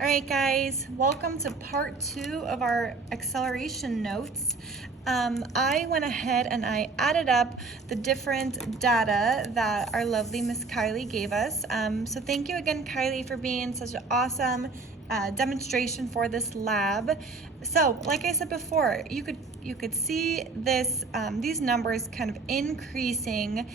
All right, guys, welcome to part 2 of our acceleration notes. I went ahead and I added up the different data that our lovely Miss Kylie gave us. So thank you again, Kylie, for being such an awesome demonstration for this lab. So, like I said before, you could see this these numbers kind of increasing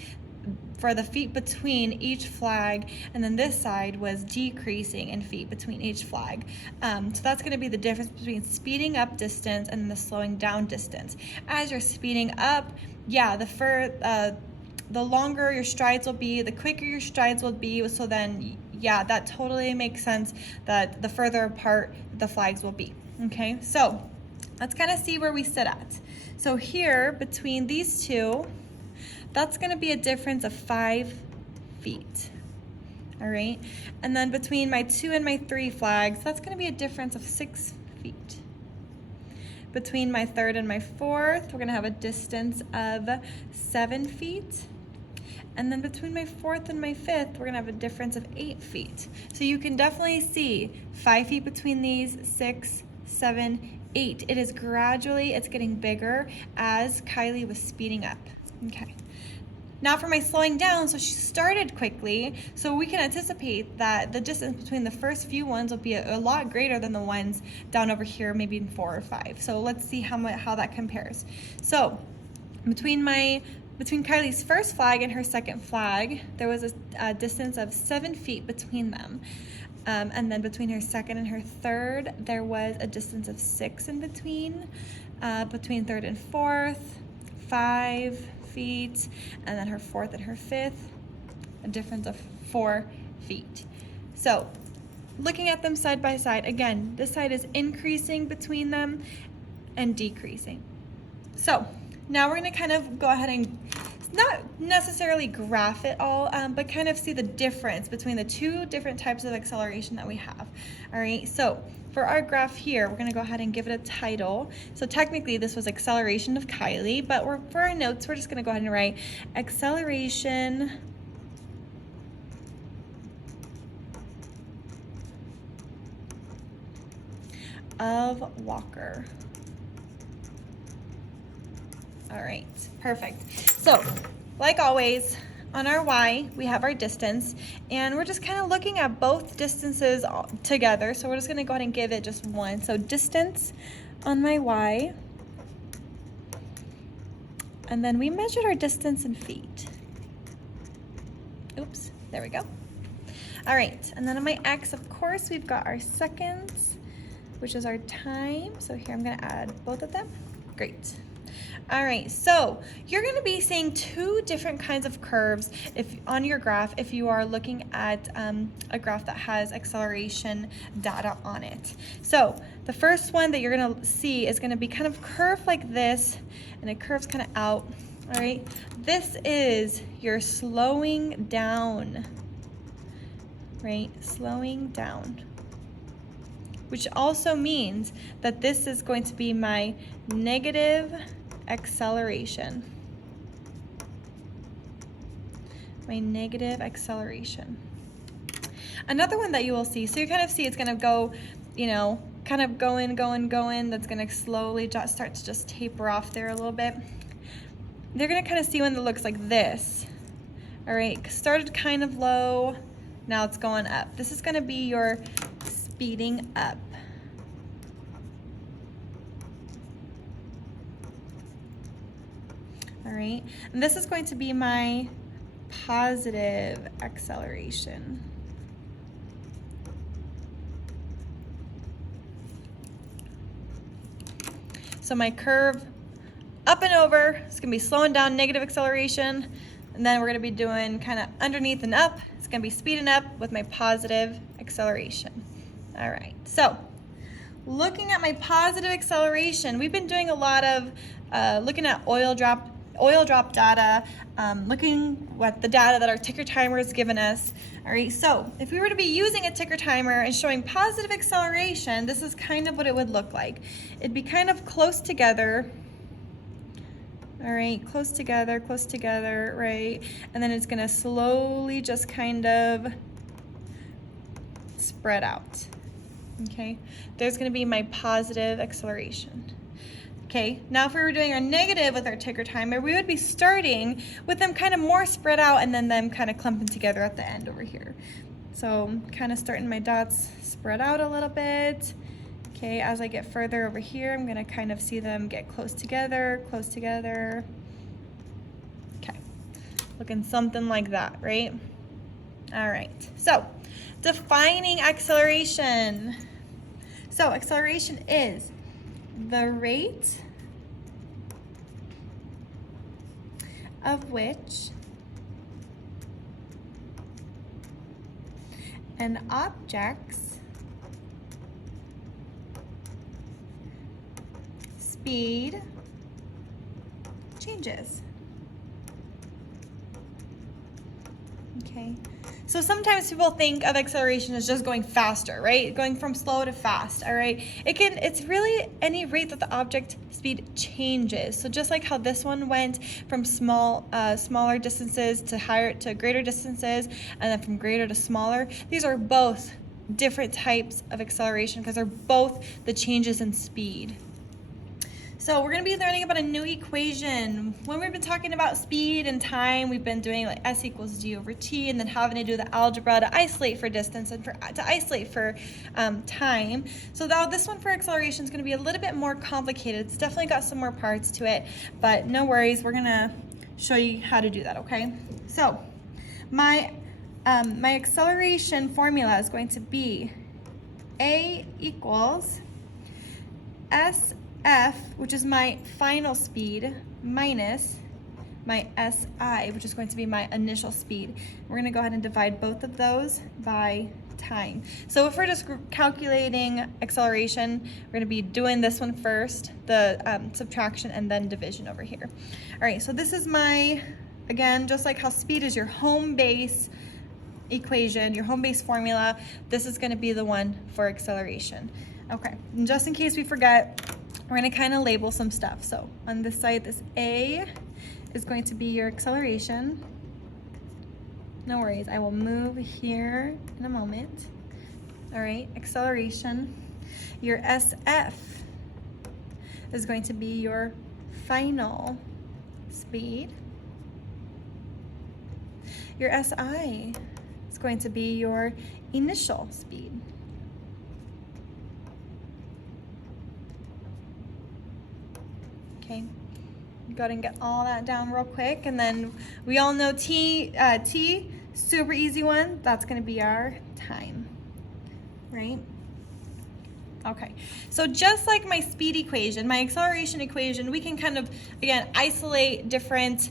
for the feet between each flag, and then this side was decreasing in feet between each flag. So that's going to be the difference between speeding up distance and the slowing down distance. As you're speeding up, yeah, the longer your strides will be, the quicker your strides will be. So then, yeah, that totally makes sense that the further apart the flags will be. Okay, so let's kind of see where we sit at. So here between these two, that's going to be a difference of 5 feet. All right, and then between my 2 and my 3 flags, that's going to be a difference of 6 feet. Between my 3rd and my 4th, we're going to have a distance of 7 feet. And then between my 4th and my 5th, we're going to have a difference of 8 feet. So you can definitely see 5 feet between these, 6, 7, 8. It is gradually, it's getting bigger as Kylie was speeding up. Okay. Now for my slowing down, so she started quickly, so we can anticipate that the distance between the first few ones will be a lot greater than the ones down over here, maybe in 4 or 5. So let's see how that compares. So between Kylie's first flag and her second flag, there was a distance of 7 feet between them. And then between her second and her third, there was a distance of 6 in between. Between third and fourth, 5 feet, and then her 4th and her 5th, a difference of 4 feet. So looking at them side by side, again, this side is increasing between them and decreasing. So now we're going to kind of go ahead and not necessarily graph it all, but kind of see the difference between the two different types of acceleration that we have. All right, so for our graph here, we're going to go ahead and give it a title. So technically this was acceleration of Kylie, but for our notes, we're just going to go ahead and write acceleration of Walker. All right, perfect. So, like always, on our y, we have our distance, and we're just kind of looking at both distances together. So we're just going to go ahead and give it just one. So distance on my y, and then we measured our distance in feet. Oops, there we go. All right, and then on my x, of course, we've got our seconds, which is our time. So here I'm going to add both of them. Great. All right, so you're going to be seeing two different kinds of curves on your graph if you are looking at a graph that has acceleration data on it. So the first one that you're going to see is going to be kind of curved like this, and it curves kind of out. All right, this is your slowing down, right? Slowing down, which also means that this is going to be my negative acceleration. My negative acceleration. Another one that you will see, so you kind of see it's going to go, you know, kind of going. That's going to slowly start to just taper off there a little bit. They're going to kind of see one that looks like this. All right, started kind of low, now it's going up. This is going to be your speeding up. All right, and this is going to be my positive acceleration. So my curve up and over, it's gonna be slowing down, negative acceleration, and then we're gonna be doing kind of underneath and up. It's gonna be speeding up with my positive acceleration. All right, so looking at my positive acceleration, we've been doing a lot of looking at oil drop data, looking at the data that our ticker timer has given us. All right, so if we were to be using a ticker timer and showing positive acceleration, this is kind of what it would look like. It'd be kind of close together. All right, close together, right? And then it's gonna slowly just kind of spread out. okay? There's gonna be my positive acceleration. Okay, now if we were doing our negative with our ticker timer, we would be starting with them kind of more spread out and then them kind of clumping together at the end over here. So kind of starting my dots spread out a little bit. Okay, as I get further over here, I'm gonna kind of see them get close together, close together. Okay, looking something like that, right? All right, so defining acceleration. So acceleration is the rate of which an object's speed changes. Okay, so sometimes people think of acceleration as just going faster, right? Going from slow to fast, all right? It's really any rate that the object speed changes. So just like how this one went from smaller distances to greater distances, and then from greater to smaller, these are both different types of acceleration because they're both the changes in speed. So we're going to be learning about a new equation. When we've been talking about speed and time, we've been doing like S equals d over t, and then having to do the algebra to isolate for distance and to isolate for time. So now this one for acceleration is going to be a little bit more complicated. It's definitely got some more parts to it, but no worries. We're going to show you how to do that, okay? So my acceleration formula is going to be A equals SF, which is my final speed, minus my SI, which is going to be my initial speed. We're going to go ahead and divide both of those by time. So if we're just calculating acceleration, we're going to be doing this one first, the subtraction, and then division over here. All right, so this is my, again, just like how speed is your home base equation, your home base formula, this is going to be the one for acceleration. Okay, and just in case we forget, we're going to kind of label some stuff. So on this side, this A is going to be your acceleration. No worries, I will move here in a moment. All right, acceleration. Your SF is going to be your final speed. Your SI is going to be your initial speed. Okay, go ahead and get all that down real quick, and then we all know T, super easy one, that's going to be our time, right? Okay, so just like my speed equation, my acceleration equation, we can kind of, again, isolate different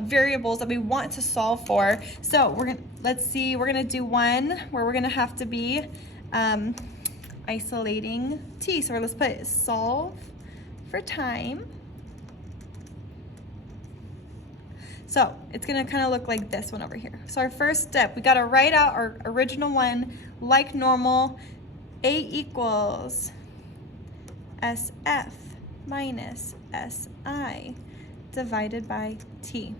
variables that we want to solve for. So let's see, we're gonna do one where we're gonna have to be isolating T. So let's put solve for time. So it's gonna kind of look like this one over here. So our first step, we gotta write out our original one like normal. A equals SF minus SI divided by T.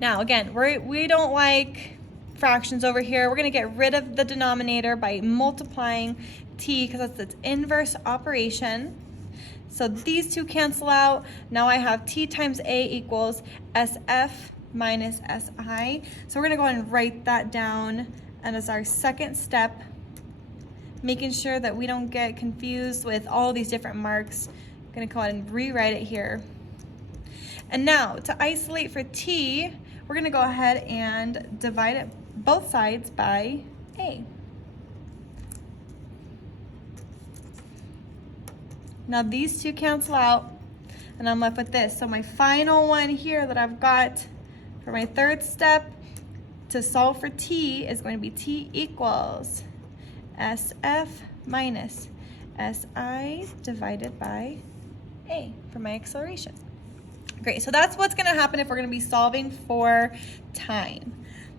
Now again, we don't like fractions over here. We're gonna get rid of the denominator by multiplying T because that's its inverse operation. So these two cancel out. Now I have T times A equals SF minus SI. So we're gonna go ahead and write that down, and as our second step, making sure that we don't get confused with all these different marks. I'm gonna go ahead and rewrite it here. And now to isolate for T, we're gonna go ahead and divide it both sides by A. Now these two cancel out, and I'm left with this. So my final one here that I've got for my third step to solve for T is going to be T equals SF minus SI divided by A for my acceleration. Great, so that's what's gonna happen if we're gonna be solving for time.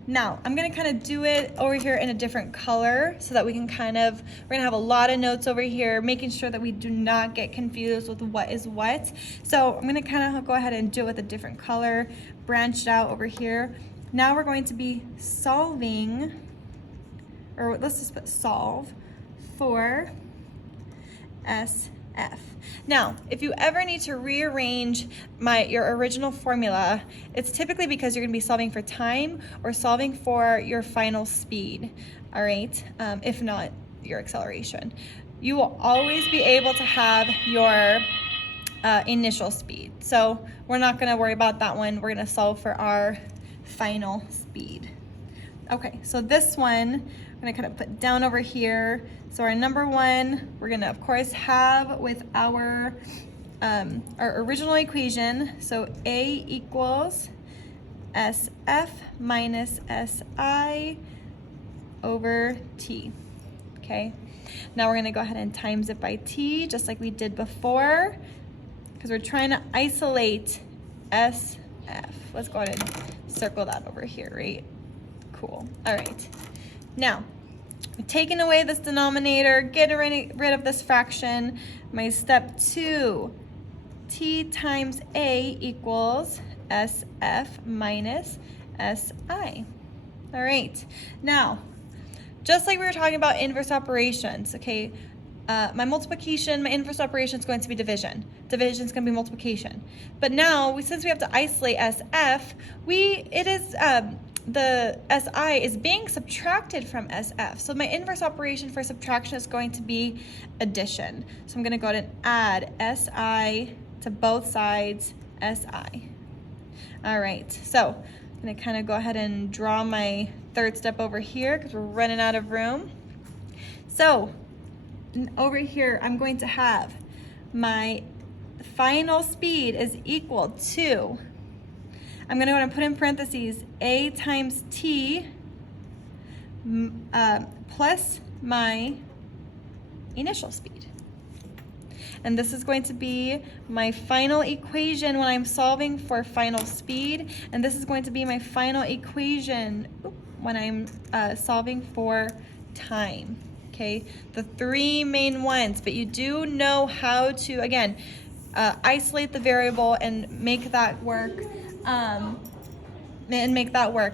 Now, I'm gonna kind of do it over here in a different color so that we can we're gonna have a lot of notes over here, making sure that we do not get confused with what is what. So I'm gonna kind of go ahead and do it with a different color, branch it out over here. Now we're going to be solving, or let's just put solve for SF. Now, if you ever need to rearrange your original formula, it's typically because you're going to be solving for time or solving for your final speed, all right? If not your acceleration. You will always be able to have your initial speed. So we're not going to worry about that one. We're going to solve for our final speed. Okay, so this one, I'm going to kind of put down over here. So our number one, we're going to, of course, have with our original equation. So A equals SF minus SI over T. Okay, now we're going to go ahead and times it by T, just like we did before, because we're trying to isolate SF. Let's go ahead and circle that over here, right? Cool. All right. Now, taking away this denominator, getting rid of this fraction, my step 2, T times A equals SF minus SI. All right. Now, just like we were talking about inverse operations, okay, my multiplication, my inverse operation is going to be division. Division is going to be multiplication. But now, since we have to isolate SF, the SI is being subtracted from SF. So my inverse operation for subtraction is going to be addition. So I'm going to go ahead and add SI to both sides, SI. All right, so I'm going to kind of go ahead and draw my third step over here because we're running out of room. So over here, I'm going to have my final speed is equal to, I'm going to go ahead and put in parentheses, A times T plus my initial speed. And this is going to be my final equation when I'm solving for final speed. And this is going to be my final equation when I'm solving for time. Okay, the three main ones, but you do know how to, again, isolate the variable and make that work.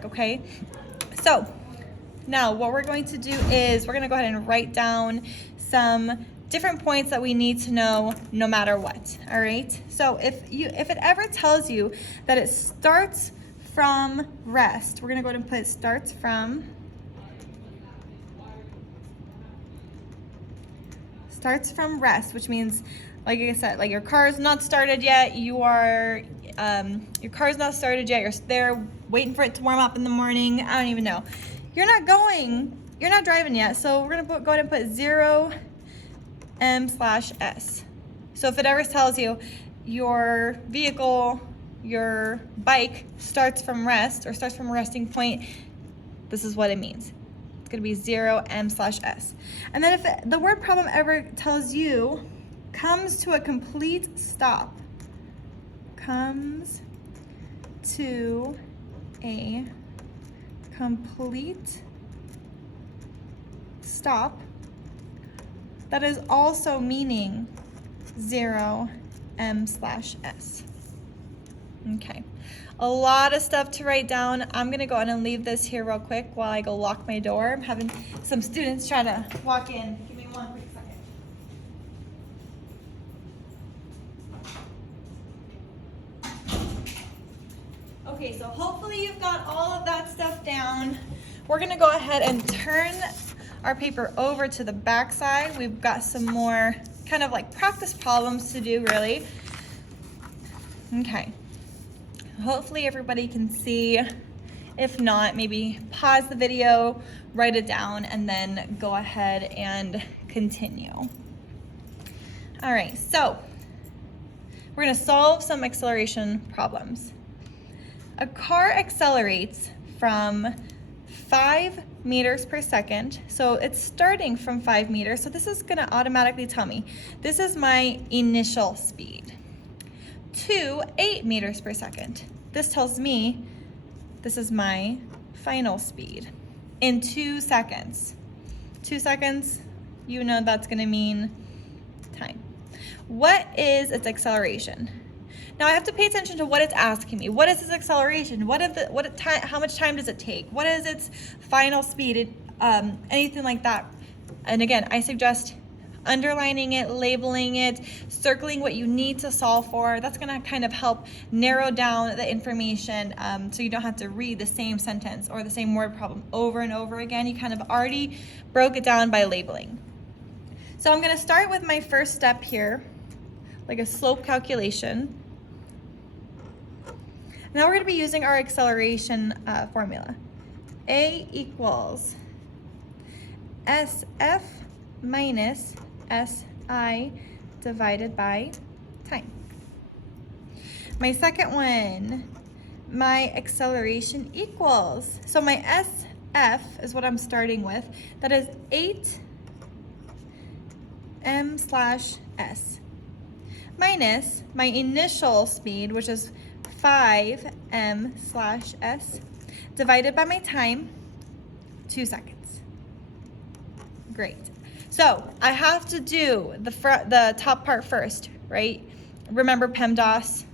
Okay? So now what we're going to do is we're going to go ahead and write down some different points that we need to know no matter what. All right? So if it ever tells you that it starts from rest, we're going to go ahead and put starts from rest, which means, like I said, like your car is not started yet. Your car's not started yet. You're there waiting for it to warm up in the morning. I don't even know. You're not driving yet. So we're gonna go ahead and put 0m/s. So if it ever tells you your vehicle, your bike starts from rest or starts from a resting point, this is what it means. It's gonna be 0m/s. And then if the word problem ever tells you comes to a complete stop, comes to a complete stop, that is also meaning 0m/s. Okay, a lot of stuff to write down. I'm gonna go ahead and leave this here real quick while I go lock my door. I'm having some students trying to walk in. Give me one quick second. Okay, so hopefully you've got all of that stuff down. We're gonna go ahead and turn our paper over to the back side. We've got some more kind of like practice problems to do, really. Okay. Hopefully everybody can see. If not, maybe pause the video, write it down, and then go ahead and continue. All right, so we're gonna solve some acceleration problems. A car accelerates from 5 meters per second. So it's starting from 5 meters. So this is gonna automatically tell me, this is my initial speed. To 8 meters per second. This tells me this is my final speed in 2 seconds. 2 seconds, you know that's gonna mean time. What is its acceleration? Now I have to pay attention to what it's asking me. What is its acceleration? How much time does it take? What is its final speed? Anything like that. And again, I suggest underlining it, labeling it, circling what you need to solve for. That's gonna kind of help narrow down the information so you don't have to read the same sentence or the same word problem over and over again. You kind of already broke it down by labeling. So I'm gonna start with my first step here, like a slope calculation. Now we're gonna be using our acceleration formula. A equals SF minus SI divided by time. My second one, my acceleration equals, so my SF is what I'm starting with. That is 8m/s minus my initial speed, which is 5m/s divided by my time, 2 seconds. Great. So I have to do the top part first, right? Remember PEMDAS?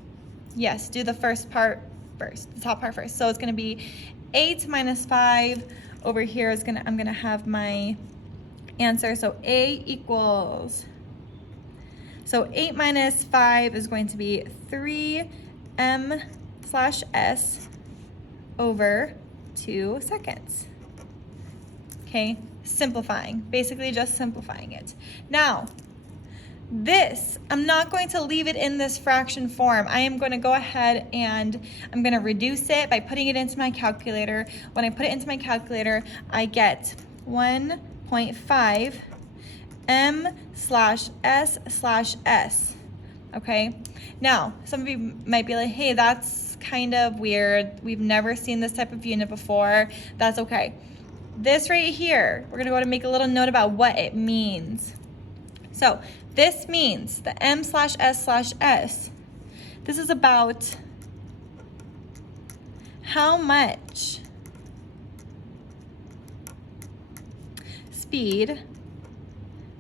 Yes, do the first part first, the top part first. So it's gonna be 8 minus 5. Over here is I'm gonna have my answer. So A equals, so 8 minus 5 is going to be 3m/s over 2 seconds. Okay, simplifying, basically just simplifying it. Now, this, I'm not going to leave it in this fraction form. I am going to go ahead and I'm going to reduce it by putting it into my calculator. When I put it into my calculator, I get 1.5 m/s/s. Okay, now some of you might be like, hey, that's kind of weird. We've never seen this type of unit before. That's okay. This right here, we're gonna go ahead and make a little note about what it means. So this means the m/s/s. This is about how much speed,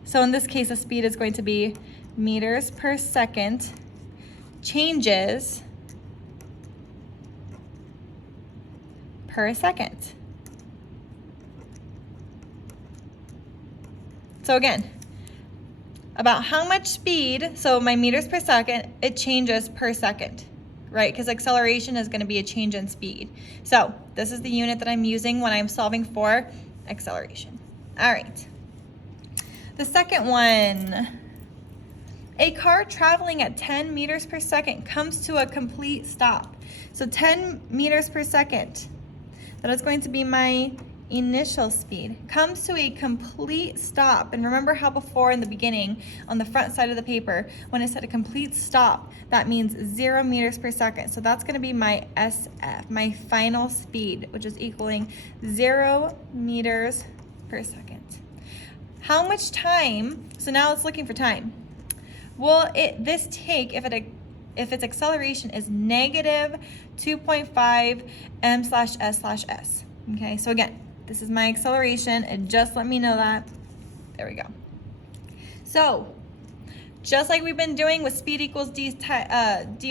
so in this case the speed is going to be meters per second, changes per second. So again, about how much speed, so my meters per second, it changes per second, right? Because acceleration is going to be a change in speed. So this is the unit that I'm using when I'm solving for acceleration. All right. The second one, a car traveling at 10 meters per second comes to a complete stop. So 10 meters per second, that is going to be my initial speed, comes to a complete stop. And remember how before in the beginning on the front side of the paper, when it said a complete stop, that means 0 meters per second. So that's going to be my SF, my final speed, which is equaling 0 meters per second. How much time, so now it's looking for time, will this take if its acceleration is negative 2.5 m/s/s? Okay, so again, this is my acceleration, and just let me know that. There we go. So, just like we've been doing with speed equals d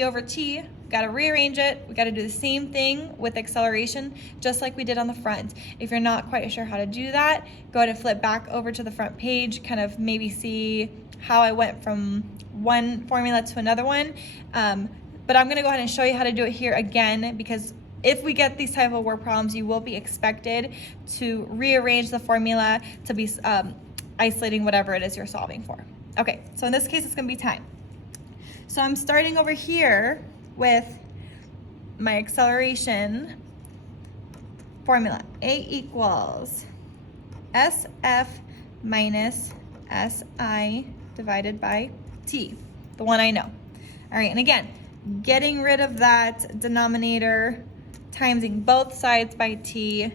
over t, we gotta rearrange it. We gotta do the same thing with acceleration, just like we did on the front. If you're not quite sure how to do that, go ahead and flip back over to the front page, kind of maybe see how I went from one formula to another one. But I'm gonna go ahead and show you how to do it here again, because if we get these type of word problems, you will be expected to rearrange the formula to be isolating whatever it is you're solving for. Okay, so in this case, it's gonna be time. So I'm starting over here with my acceleration formula. A equals SF minus SI divided by T, the one I know. All right, and again, getting rid of that denominator, timesing both sides by T,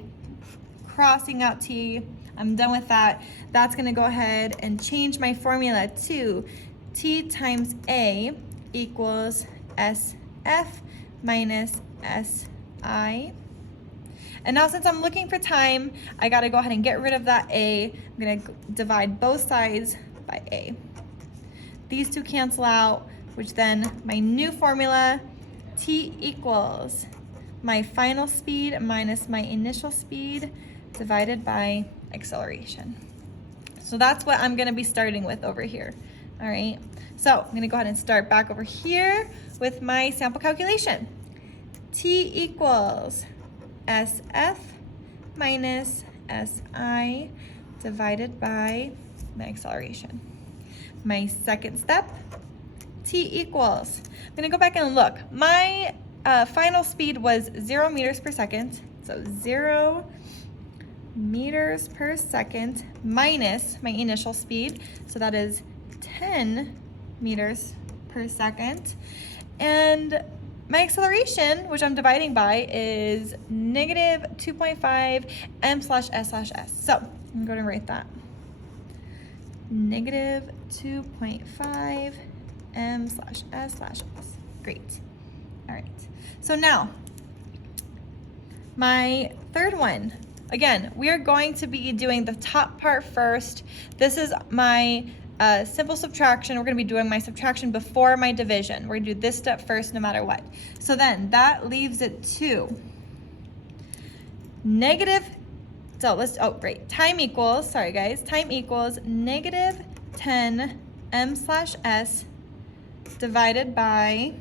crossing out T. I'm done with that. That's gonna go ahead and change my formula to T times A equals SF minus SI. And now since I'm looking for time, I gotta go ahead and get rid of that A. I'm gonna divide both sides by A. These two cancel out, which then my new formula, T equals my final speed minus my initial speed divided by acceleration. So that's what I'm gonna be starting with over here. All right, so I'm gonna go ahead and start back over here with my sample calculation. T equals SF minus SI divided by my acceleration. My second step, T equals, I'm gonna go back and look. My final speed was 0 meters per second. So 0 meters per second minus my initial speed. So that is 10 meters per second. And my acceleration, which I'm dividing by, is negative 2.5 m/s/s. So I'm going to write that. Negative 2.5 m/s/s. Great. All right. So now, my third one. Again, we are going to be doing the top part first. This is my simple subtraction. We're going to be doing my subtraction before my division. We're going to do this step first no matter what. So then that leaves it to negative, so let's, oh, great. Time equals, sorry guys, time equals negative 10 m/s divided by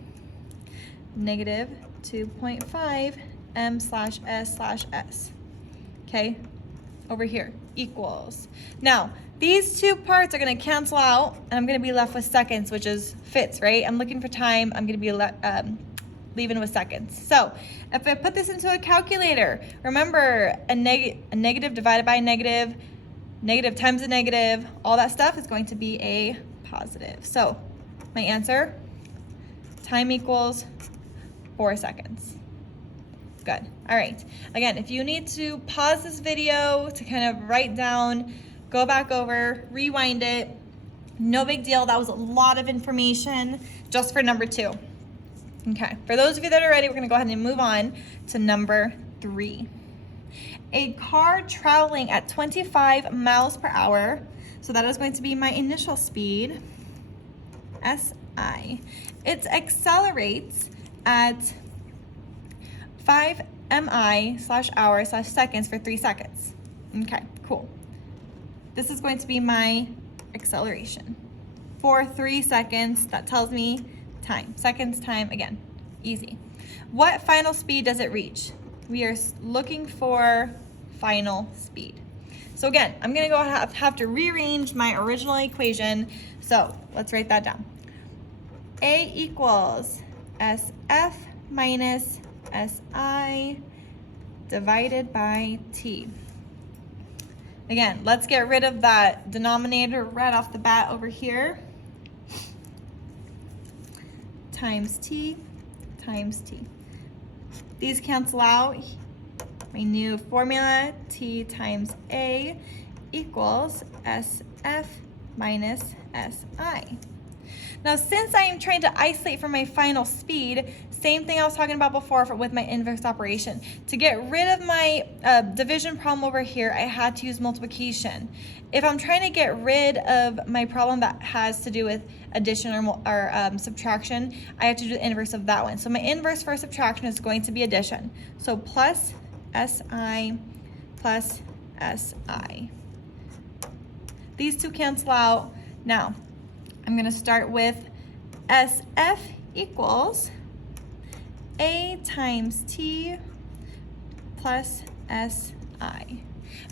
negative 2.5 m/s/s. Okay, over here, equals. Now, these two parts are gonna cancel out, and I'm gonna be left with seconds, which is fits, right? I'm looking for time, I'm gonna be leaving with seconds. So, if I put this into a calculator, remember a negative divided by a negative, negative times a negative, all that stuff is going to be a positive. So, my answer, time equals 4 seconds. Good. All right. Again, if you need to pause this video to kind of write down, go back over, rewind it, no big deal. That was a lot of information just for number 2. Okay. For those of you that are ready, we're going to go ahead and move on to number 3. A car traveling at 25 miles per hour. So that is going to be my initial speed, SI. It accelerates at 5 mi/hour/seconds for 3 seconds. Okay, cool. This is going to be my acceleration. For 3 seconds, that tells me time. Seconds, time, again, easy. What final speed does it reach? We are looking for final speed. So again, I'm gonna go have to rearrange my original equation. So let's write that down. A equals SF minus SI divided by T. Again, let's get rid of that denominator right off the bat over here. Times T times T. These cancel out. My new formula, T times A equals SF minus SI. Now, since I am trying to isolate for my final speed, same thing I was talking about before with my inverse operation. To get rid of my division problem over here, I had to use multiplication. If I'm trying to get rid of my problem that has to do with addition or subtraction, I have to do the inverse of that one. So my inverse for subtraction is going to be addition. So plus SI plus SI. These two cancel out. Now, I'm going to start with SF equals A times T plus SI.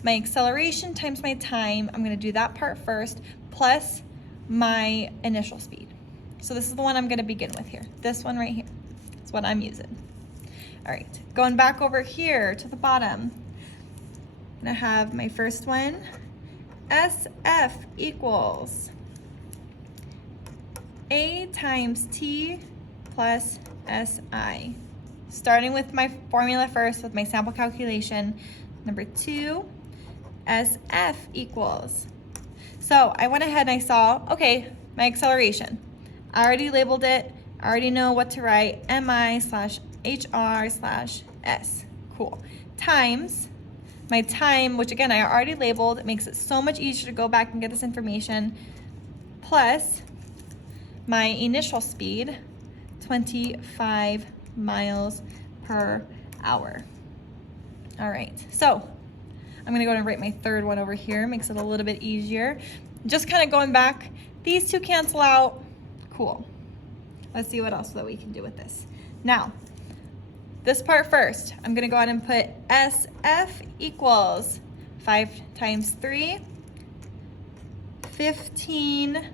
My acceleration times my time, I'm going to do that part first, plus my initial speed. So this is the one I'm going to begin with here. This one right here is what I'm using. All right, going back over here to the bottom, I'm going to have my first one, SF equals A times T plus SI. Starting with my formula first with my sample calculation. Number 2, SF equals. So I went ahead and I saw, okay, my acceleration. I already labeled it. I already know what to write, mi/hr/s. Cool. Times my time, which again I already labeled. It makes it so much easier to go back and get this information. Plus my initial speed, 25 miles per hour. All right, so I'm gonna go ahead and write my third one over here, makes it a little bit easier. Just kind of going back, these two cancel out, cool. Let's see what else that we can do with this. Now, this part first, I'm gonna go ahead and put SF equals 5 times 3, 15